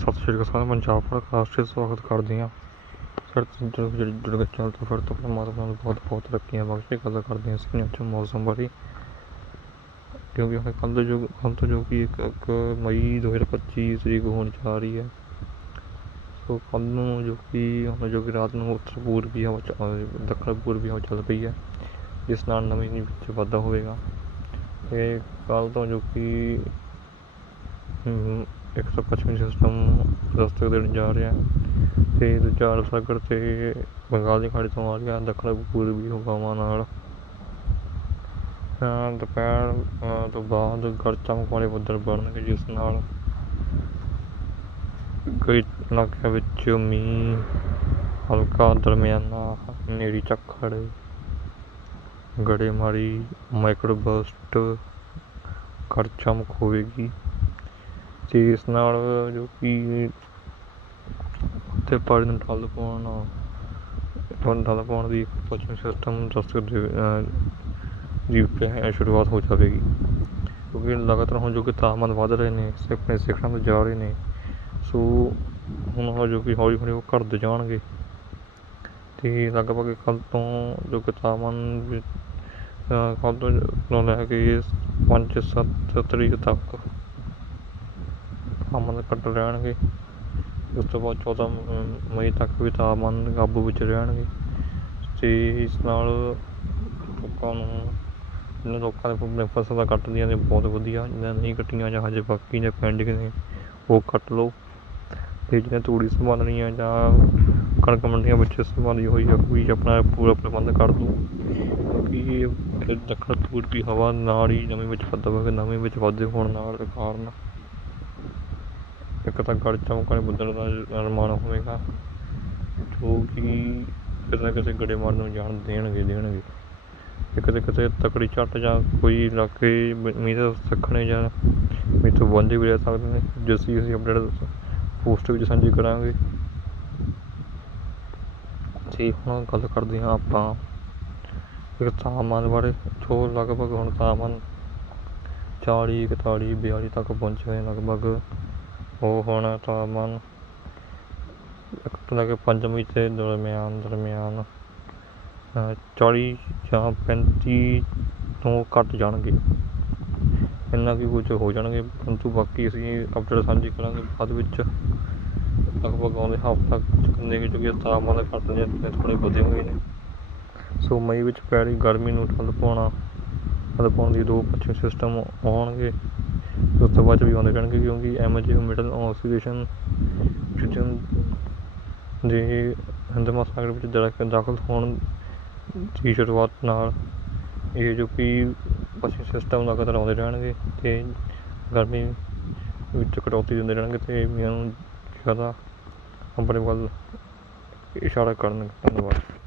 ਸਤਿ ਸ਼੍ਰੀ ਅਕਾਲ ਸਾਰਿਆਂ ਨੂੰ, ਪੰਜਾਬ ਪੋਡਕਾਸਟ 'ਤੇ ਸਵਾਗਤ ਕਰਦੇ ਹਾਂ। ਫਿਰ ਤੋਂ ਜੁੜ ਕੇ ਚੱਲ ਤੋਂ ਫਿਰ ਤੋਂ ਪਰਮਾਤਮਾ ਨੂੰ ਬਹੁਤ ਬਹੁਤ ਤਰੱਕੀਆਂ ਬਖਸ਼ੇ ਗੱਲ ਕਰਦੇ ਹਾਂ ਅਸੀਂ ਅੱਜ ਮੌਸਮ ਬਾਰੇ। ਕਿਉਂਕਿ ਹੁਣ ਕੱਲ੍ਹ ਤੋਂ ਜੋ ਕੱਲ੍ਹ ਤੋਂ ਜੋ ਕਿ ਇੱਕ ਇੱਕ ਮਈ 2025 ਤਰੀਕ ਹੋਣ ਜਾ ਰਹੀ ਹੈ। ਸੋ ਕੱਲ੍ਹ ਨੂੰ ਜੋ ਕਿ ਹੁਣ ਜੋ ਕਿ ਰਾਤ ਨੂੰ ਉੱਤਰ ਪੂਰਬੀ ਹਵਾ ਚ- ਦੱਖਣ ਪੂਰਬੀ ਹਵਾ ਚੱਲ ਪਈ ਹੈ, ਜਿਸ ਨਾਲ ਨਮੀ ਵਿੱਚ ਵਾਧਾ ਹੋਵੇਗਾ। ਤੇ ਕੱਲ੍ਹ ਤੋਂ ਜੋ ਕਿ ਹਮ, ਇੱਕ ਤਾਂ ਪੱਛਮੀ ਸਿਸਟਮ ਦਸਤਕ ਦੇਣ ਜਾ ਰਿਹਾ ਤੇ ਦੂਜਾ ਅਰਬ ਸਾਗਰ ਤੇ ਬੰਗਾਲ ਦੀ ਖਾੜੀ ਤੋਂ ਆ ਰਿਹਾ ਦੱਖਣ ਪੂਰਬੀ ਹਵਾਵਾਂ ਨਾਲ। ਦੁਪਹਿਰ ਤੋਂ ਬਾਅਦ ਗੜ ਵਾਲੇ ਬੱਦਲ ਬਣਨਗੇ ਜਿਸ ਨਾਲ ਕਈ ਇਲਾਕਿਆਂ ਵਿੱਚ ਮੀਂਹ ਹਲਕਾ ਦਰਮਿਆਨਾ ਨੇੜੀ ਝੱਖੜ ਗੜੇਮਾਰੀ ਮਾਈਕਰੋਬਸਟ ਗੜ ਚਮਕ ਹੋਵੇਗੀ ਤੇ ਇਸ ਨਾਲ ਜੋ ਕਿ ਉੱਤੇ ਪਾਣੀ ਨੂੰ ਠੱਲ ਪਾਉਣ ਠੱਲ ਠੱਲ ਪਾਉਣ ਦੀ ਪੱਛਮੀ ਸਿਸਟਮ ਦਸਤਕ ਦੀ ਸ਼ੁਰੂਆਤ ਹੋ ਜਾਵੇਗੀ। ਕਿਉਂਕਿ ਲਗਾਤਾਰ ਹੁਣ ਜੋ ਕਿ ਤਾਪਮਾਨ ਵੱਧ ਰਹੇ ਨੇ ਸਿੱਖਣੇ ਆਪਣੇ ਸਿਖਰਾਂ 'ਤੇ ਜਾ ਰਹੇ ਨੇ ਸੋ ਹੁਣ ਉਹ ਜੋ ਕਿ ਹੌਲੀ ਹੌਲੀ ਉਹ ਘਟਦੇ ਜਾਣਗੇ। ਤੇ ਲਗਭਗ ਕੱਲ੍ਹ ਤੋਂ ਜੋ ਕਿ ਤਾਪਮਾਨ ਵੀ, ਕੱਲ੍ਹ ਤੋਂ ਲੈ ਕੇ ਪੰਜ ਸੱਤ ਤਰੀਕ ਤੱਕ ਤਾਪਮਾਨ ਘੱਟ ਰਹਿਣਗੇ। ਉਸ ਤੋਂ ਬਾਅਦ ਚੌਦਾਂ ਮਈ ਤੱਕ ਵੀ ਤਾਪਮਾਨ ਕਾਬੂ ਵਿੱਚ ਰਹਿਣਗੇ। ਅਤੇ ਇਸ ਨਾਲ ਲੋਕਾਂ ਨੂੰ ਜਿਹਨਾਂ ਲੋਕਾਂ ਨੇ ਆਪਣੇ ਫਸਲਾਂ ਕੱਟਦੀਆਂ ਨੇ ਬਹੁਤ ਵਧੀਆ ਜਿਹਨਾਂ ਨਹੀਂ ਕੱਟੀਆਂ ਜਾਂ ਹਜੇ ਬਾਕੀ ਜਾਂ ਪੈਂਡਿੰਗ ਨੇ ਉਹ ਕੱਟ ਲਓ। ਅਤੇ ਜਿਹਨੇ ਤੂੜੀ ਸੰਭਾਲਣੀ ਹੈ ਜਾਂ ਕਣਕ ਮੰਡੀਆਂ ਵਿੱਚ ਸੰਭਾਲੀ ਹੋਈ ਹੈ ਕੋਈ ਆਪਣਾ ਪੂਰਾ ਪ੍ਰਬੰਧ ਕਰ ਲਓ ਕਿਉਂਕਿ ਇਹ ਦੱਖਣ ਪੂਰਬੀ ਹਵਾ ਨਾਲ ਹੀ ਨਵੇਂ ਵਿੱਚ ਵਾਧਾ ਹੋਵੇਗਾ ਨਵੇਂ ਵਿੱਚ ਵਾਧੇ ਹੋਣ ਨਾਲ ਕਾਰਨ ਇੱਕ ਤਾਂ ਗੜ ਚਮਕ ਵਾਲੇ ਦਾ ਨਿਰਮਾਣ ਹੋਵੇਗਾ। ਜੋ ਕਿ ਕਿਸੇ ਨਾ ਕਿਸੇ ਗੜੇ ਗੜੇਮਾਰੀ ਨੂੰ ਜਾਣ ਦੇਣਗੇ ਦੇਣਗੇ। ਤੇ ਕਿਤੇ ਕਿਤੇ ਤਕੜੀ ਝੱਟ ਜਾਂ ਕੋਈ ਇਲਾਕੇ ਮ- ਮੀਂਹ ਜਾਂ ਮੀਂਹ ਤੋਂ ਵਾਂਝੇ ਵੀ ਰਹਿ ਸਕਦੇ ਨੇ। ਜਿਸ ਦੀ ਅਸੀਂ ਅਪਡੇਟ ਪੋਸਟ ਵਿੱਚ ਸਾਂਝੀ ਕਰਾਂਗੇ। ਤੇ ਹੁਣ ਗੱਲ ਕਰਦੇ ਹਾਂ ਆਪਾਂ ਇੱਕ ਤਾਪਮਾਨ ਬਾਰੇ। ਜੋ ਲਗਭਗ ਹੁਣ ਤਾਪਮਾਨ 40 41 42 ਤੱਕ ਪਹੁੰਚੇ ਲਗਭਗ। ਉਹ ਹੁਣ ਤਾਪਮਾਨ ਇੱਕ ਤੋਂ ਲੈ ਕੇ ਪੰਜ ਮਈ ਦੇ ਦਰਮਿਆਨ ਦਰਮਿਆਨ। ਅਹ, 40 ਜਾਂ 35 ਤੋਂ ਘੱਟ ਜਾਣਗੇ। ਇੰਨਾ ਕੀ ਕੁਝ ਹੋ ਜਾਣਗੇ ਪਰੰਤੂ ਬਾਕੀ ਅਸੀਂ ਅਪਡੇਟ ਸਾਂਝੀ ਕਰਾਂਗੇ ਬਾਅਦ ਵਿੱਚ। ਲਗਭਗ ਆਉਂਦੇ ਹਫ਼ਤਾ ਕਿੰਨੇ ਕਿ ਜੋ ਕਿ ਤਾਪਮਾਨ ਘੱਟ ਨੇ ਤੇ ਥੋੜ੍ਹੇ ਵਧੇ ਹੋਏ ਨੇ। ਸੋ ਮਈ ਵਿੱਚ ਪੈ ਰਹੀ ਗਰਮੀ ਨੂੰ ਠੰਡ ਪਾਉਣਾ ਠੰਡ ਪਾਉਣ ਦੀ ਦੋ ਪੱਛਮੀ ਸਿਸਟਮ ਆਉਣਗੇ। ਉਸ ਤੋਂ ਬਾਅਦ 'ਚ ਵੀ ਆਉਂਦੇ ਰਹਿਣਗੇ ਕਿਉਂਕਿ ਐਮਜੀ ਮਿਡਲ ਆਸੀਲੇਸ਼ਨ ਸਿਸਟਮ ਦੇ ਹਿੰਦ ਮਹਾਸਾਗਰ ਵਿੱਚ ਦਾਖਲ ਦਾਖਲ ਹੋਣ ਦੀ ਸ਼ੁਰੂਆਤ ਨਾਲ ਇਹ ਜੋ ਕਿ ਪੱਛਮੀ ਸਿਸਟਮ ਲਗਾਤਾਰ ਆਉਂਦੇ ਰਹਿਣਗੇ ਅਤੇ ਗਰਮੀ ਵਿੱਚ ਕਟੌਤੀ ਦਿੰਦੇ ਰਹਿਣਗੇ ਅਤੇ ਮੀਂਹਾਂ ਨੂੰ ਜ਼ਿਆਦਾ ਆਪਣੇ ਵੱਲ ਇਸ਼ਾਰਾ ਕਰਨਗੇ। ਧੰਨਵਾਦ।